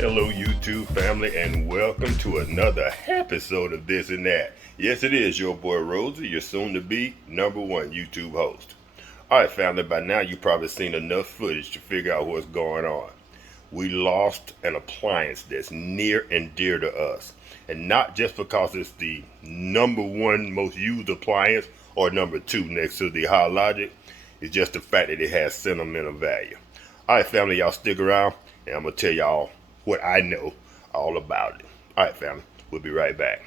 Hello YouTube family, and welcome to another episode of This and That. Yes, it is your boy Rosie, your soon to be #1 YouTube host. Alright family, by now you've probably seen enough footage to figure out what's going on. We lost an appliance that's near and dear to us. And not just because it's the #1 most used appliance or #2 next to the High Logic. It's just the fact that it has sentimental value. Alright family, y'all stick around and I'm going to tell y'all what I know all about it. Alright family, we'll be right back.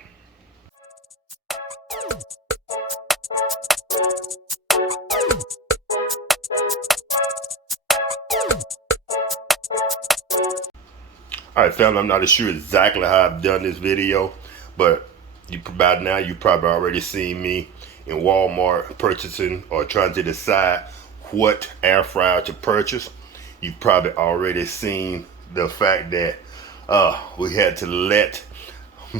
Alright family, I'm not sure exactly how I've done this video, but by now you probably already seen me in Walmart purchasing or trying to decide what air fryer to purchase. You've probably already seen the fact that we had to let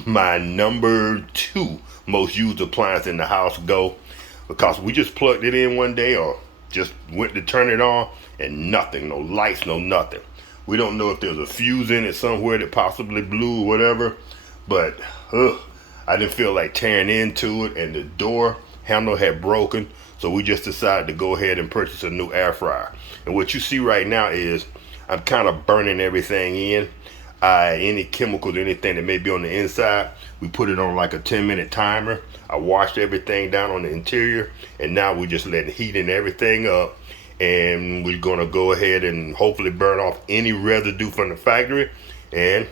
my #2 most used appliance in the house go because we just plugged it in one day or just went to turn it on and nothing, no lights, no nothing. We don't know if there's a fuse in it somewhere that possibly blew or whatever, but I didn't feel like tearing into it, and the door handle had broken, so we just decided to go ahead and purchase a new air fryer. And what you see right now is I'm kind of burning everything in. Any chemicals, anything that may be on the inside, we put it on like a 10-minute timer. I washed everything down on the interior, and now we're just letting heating everything up, and we're gonna go ahead and hopefully burn off any residue from the factory and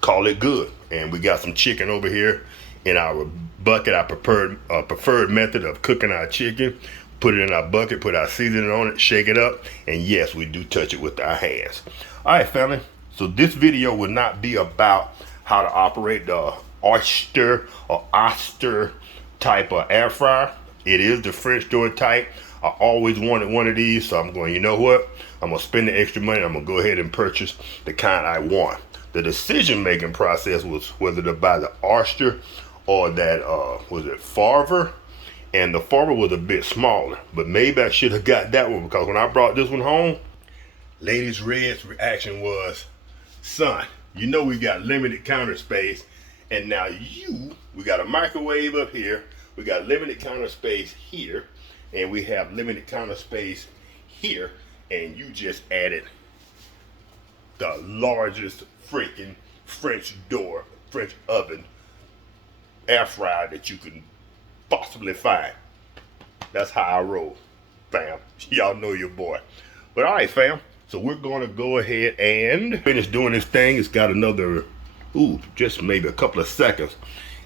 call it good. And we got some chicken over here in our bucket, our preferred method of cooking our chicken. Put it in our bucket, put our seasoning on it, shake it up, and yes, we do touch it with our hands. Alright family, so this video will not be about how to operate the Oyster or Oster type of air fryer. It is the French door type. I always wanted one of these, so I'm going, you know what? I'm going to spend the extra money. I'm going to go ahead and purchase the kind I want. The decision-making process was whether to buy the Oyster or that, was it Farver? And the Farver was a bit smaller, but maybe I should have got that one because when I brought this one home, Ladies Red's reaction was, son, you know we got limited counter space, and now we got a microwave up here, we got limited counter space here, and we have limited counter space here, and you just added the largest freaking French oven air fryer that you can possibly find. That's how I roll, fam. Y'all know your boy. But all right, fam. So we're going to go ahead and finish doing this thing. It's got another, just maybe a couple of seconds.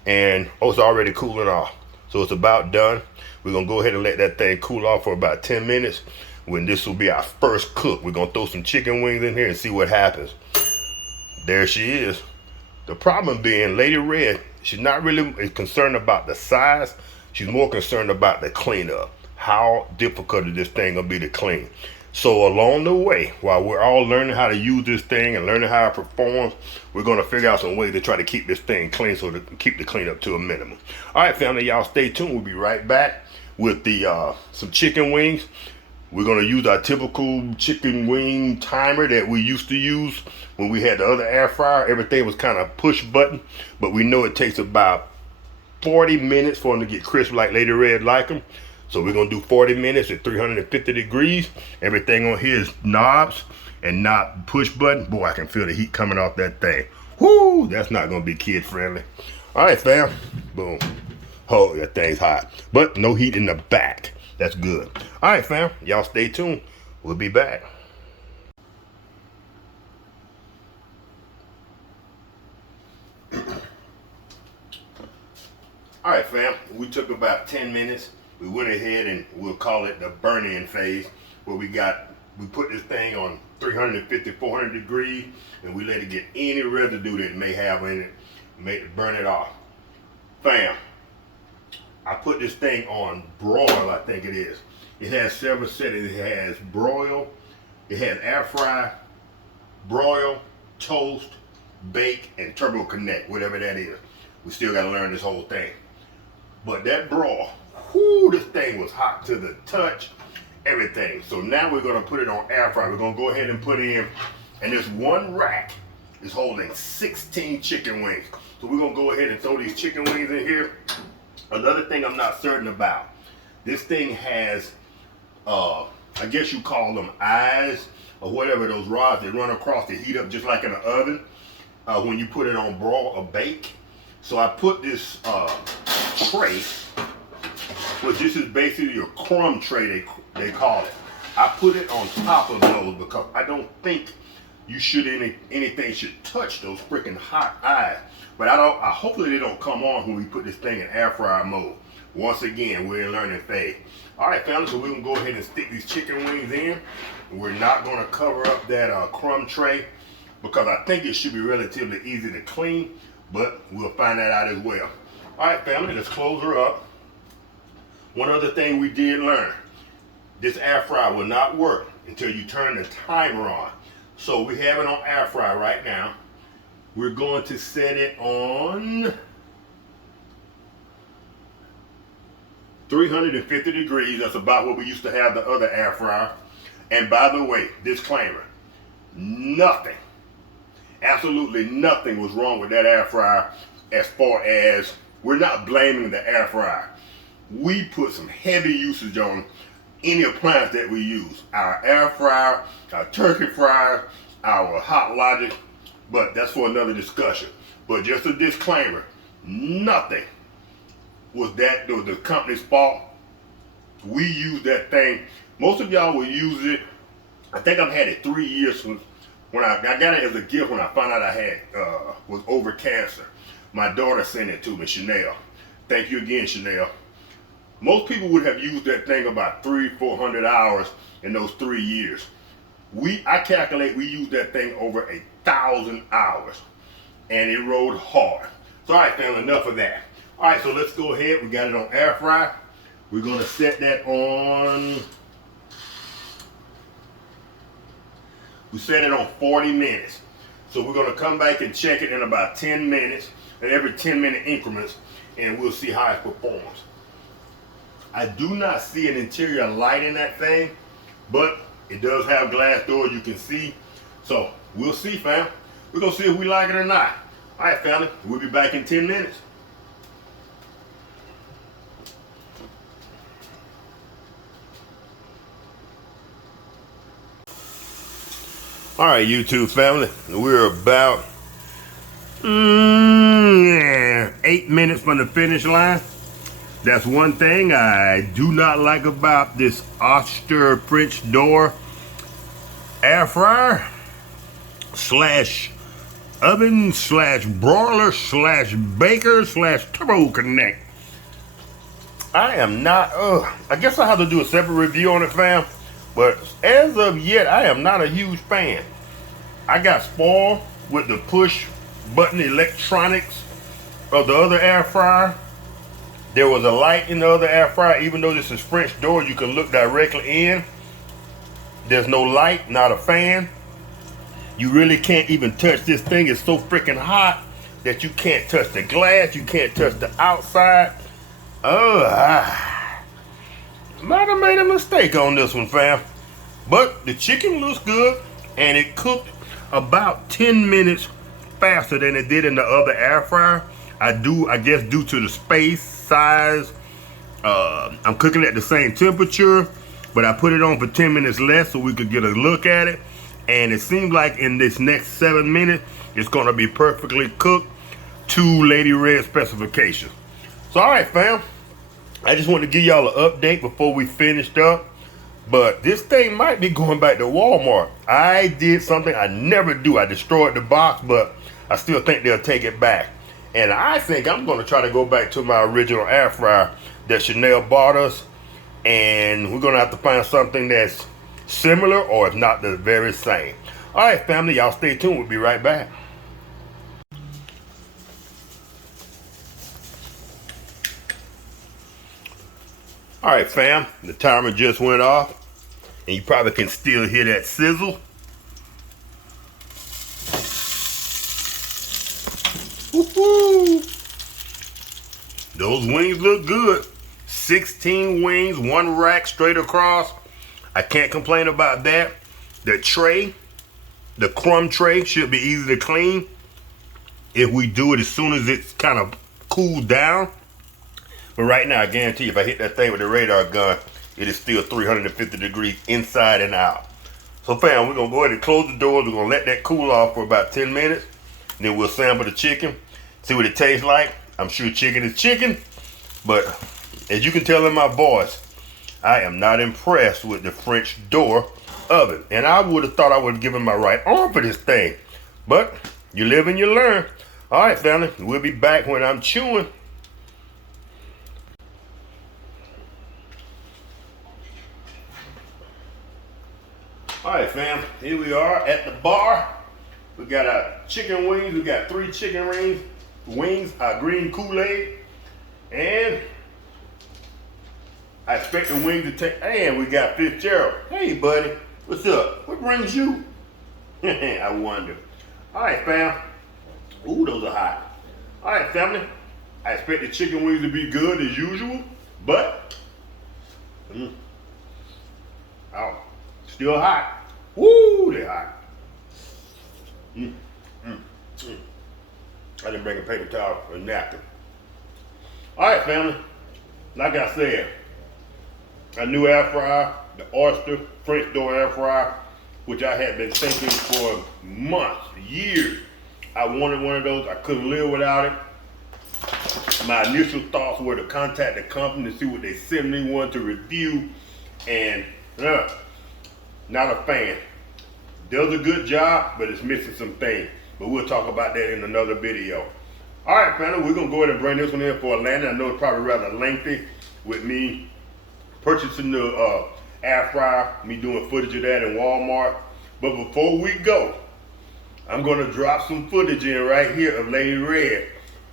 And it's already cooling off. So it's about done. We're going to go ahead and let that thing cool off for about 10 minutes. When this will be our first cook. We're going to throw some chicken wings in here and see what happens. There she is. The problem being, Lady Red, she's not really concerned about the size. She's more concerned about the cleanup. How difficult is this thing gonna be to clean? So along the way, while we're all learning how to use this thing and learning how it performs, we're gonna figure out some ways to try to keep this thing clean so to keep the cleanup to a minimum. All right, family, y'all stay tuned. We'll be right back with the some chicken wings. We're gonna use our typical chicken wing timer that we used to use when we had the other air fryer. Everything was kind of push button, but we know it takes about 40 minutes for them to get crisp like Lady Red like them. So we're gonna do 40 minutes at 350 degrees. Everything on here is knobs and not push button. Boy, I can feel the heat coming off that thing. Whoo, that's not gonna be kid friendly. All right, fam, boom. Oh, that thing's hot, but no heat in the back. That's good. All right, fam, y'all stay tuned. We'll be back. All right, fam, we took about 10 minutes. We went ahead and we'll call it the burn-in phase, where we put this thing on 350, 400 degrees, and we let it get any residue that it may have in it, burn it off. Fam, I put this thing on broil, I think it is. It has several settings. It has broil, it has air fry, broil, toast, bake, and turbo connect, whatever that is. We still gotta learn this whole thing. But that broil, this thing was hot to the touch, everything. So now we're gonna put it on air fryer. We're gonna go ahead and put in And this one rack is holding 16 chicken wings. So we're gonna go ahead and throw these chicken wings in here. Another thing I'm not certain about, this thing has, I guess you call them eyes or whatever, those rods that run across to heat up just like in an oven when you put it on broil or bake. So I put this tray, which this is basically your crumb tray, they call it. I put it on top of those because I don't think anything should touch those freaking hot eyes. But hopefully they don't come on when we put this thing in air fryer mode. Once again, we're in learning phase. All right, family, so we're gonna go ahead and stick these chicken wings in. We're not gonna cover up that crumb tray because I think it should be relatively easy to clean, but we'll find that out as well. All right, family, let's close her up. One other thing we did learn, this air fryer will not work until you turn the timer on. So we have it on air fryer right now. We're going to set it on 350 degrees. That's about what we used to have the other air fryer. And by the way, disclaimer, nothing, absolutely nothing was wrong with that air fryer as far as, we're not blaming the air fryer. We put some heavy usage on any appliance that we use. Our air fryer, our turkey fryer, our Hot Logic, but that's for another discussion. But just a disclaimer, nothing was the company's fault. We use that thing. Most of y'all will use it. I think I've had it 3 years when I got it as a gift when I found out I had was over cancer. My daughter sent it to me, Chanel. Thank you again, Chanel. Most people would have used that thing about 300-400 hours in those 3 years. I calculate we used that thing over 1,000 hours, and it rode hard. So all right, family, enough of that. All right, so let's go ahead. We got it on air fry. We're gonna set that on. We set it on 40 minutes. So we're gonna come back and check it in about 10 minutes, and every 10-minute increments, and we'll see how it performs. I do not see an interior light in that thing, but it does have glass doors you can see. So we'll see, fam. We're gonna see if we like it or not. All right, family, we'll be back in 10 minutes. All right, YouTube family, we're about 8 minutes from the finish line. That's one thing I do not like about this Oster French door air fryer slash oven slash broiler slash baker slash turbo connect. I am not, I guess I'll have to do a separate review on it, fam. But as of yet, I am not a huge fan. I got spoiled with the push button electronics of the other air fryer. There was a light in the other air fryer. Even though this is French door, you can look directly in. There's no light, not a fan. You really can't even touch this thing. It's so freaking hot that you can't touch the glass. You can't touch the outside. Might have made a mistake on this one, fam. But the chicken looks good, and it cooked about 10 minutes faster than it did in the other air fryer. I guess due to the space, size, I'm cooking at the same temperature, but I put it on for 10 minutes less so we could get a look at it. And it seems like in this next 7 minutes, it's gonna be perfectly cooked to Lady Red specifications. So all right, fam. I just want to give y'all an update before we finished up. But this thing might be going back to Walmart. I did something I never do. I destroyed the box, but I still think they'll take it back. And I think I'm going to try to go back to my original air fryer that Chanel bought us. And we're going to have to find something that's similar, or if not the very same. All right, family, y'all stay tuned. We'll be right back. All right, fam, the timer just went off, and you probably can still hear that sizzle. Woo-hoo. Those wings look good. 16 wings, one rack straight across. I can't complain about that. The tray The crumb tray should be easy to clean if we do it as soon as it's kind of cooled down. But right now, I guarantee you, if I hit that thing with the radar gun, it is still 350 degrees inside and out. So fam, we're gonna go ahead and close the doors. We're gonna let that cool off for about 10 minutes. And then we'll sample the chicken, see what it tastes like. I'm sure chicken is chicken, but as you can tell in my voice, I am not impressed with the French door oven. And I would have thought I would have given my right arm for this thing. But you live and you learn. All right, family, we'll be back when I'm chewing. All right, fam, here we are at the bar. We got our chicken wings. We got 3 chicken wings, our green Kool-Aid, and I expect the wings to take, and we got Fitzgerald. Hey, buddy, what's up? What brings you? I wonder. All right, fam. Ooh, those are hot. All right, family. I expect the chicken wings to be good as usual, but oh, still hot. Woo, they're hot. I didn't bring a paper towel or a napkin. All right, family. Like I said, a new air fryer, the Oyster French door air fryer, which I had been thinking for months, years. I wanted one of those. I couldn't live without it. My initial thoughts were to contact the company to see what they sent me one to review, and not a fan. Does a good job, but it's missing some things. But we'll talk about that in another video. All right, family, we're gonna go ahead and bring this one in for a landing. I know it's probably rather lengthy with me purchasing the air fryer, me doing footage of that in Walmart. But before we go, I'm gonna drop some footage in right here of Lady Red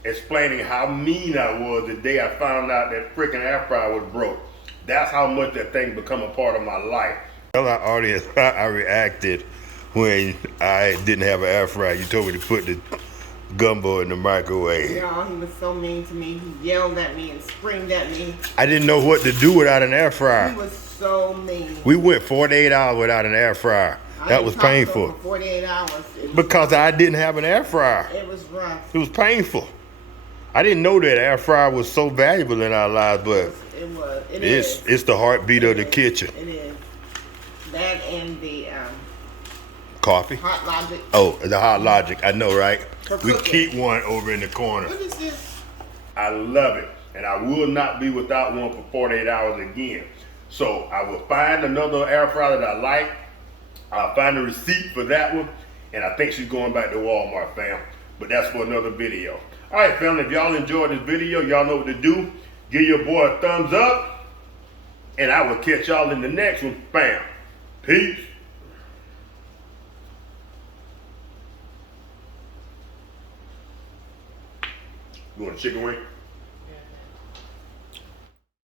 explaining how mean I was the day I found out that freaking air fryer was broke. That's how much that thing become a part of my life. Tell our audience how I reacted when I didn't have an air fryer. You told me to put the gumbo in the microwave. No, he was so mean to me. He yelled at me and screamed at me. I didn't know what to do without an air fryer. He was so mean. We went 48 hours without an air fryer. That was painful. 48 hours. Because I didn't have an air fryer. It was rough. It was painful. I didn't know that air fryer was so valuable in our lives, but it's the heartbeat of the kitchen. It is. That and the coffee. Hot Logic. Oh, the Hot Logic. I know, right? We cooking. keep one over in the corner. What is this? I love it, and I will not be without one for 48 hours again. So I will find another air fryer that I like. I'll find a receipt for that one, and I think she's going back to Walmart, fam. But that's for another video. All right, family, if y'all enjoyed this video, y'all know what to do. Give your boy a thumbs up, and I will catch y'all in the next one, fam. Peace. You want a chicken wing?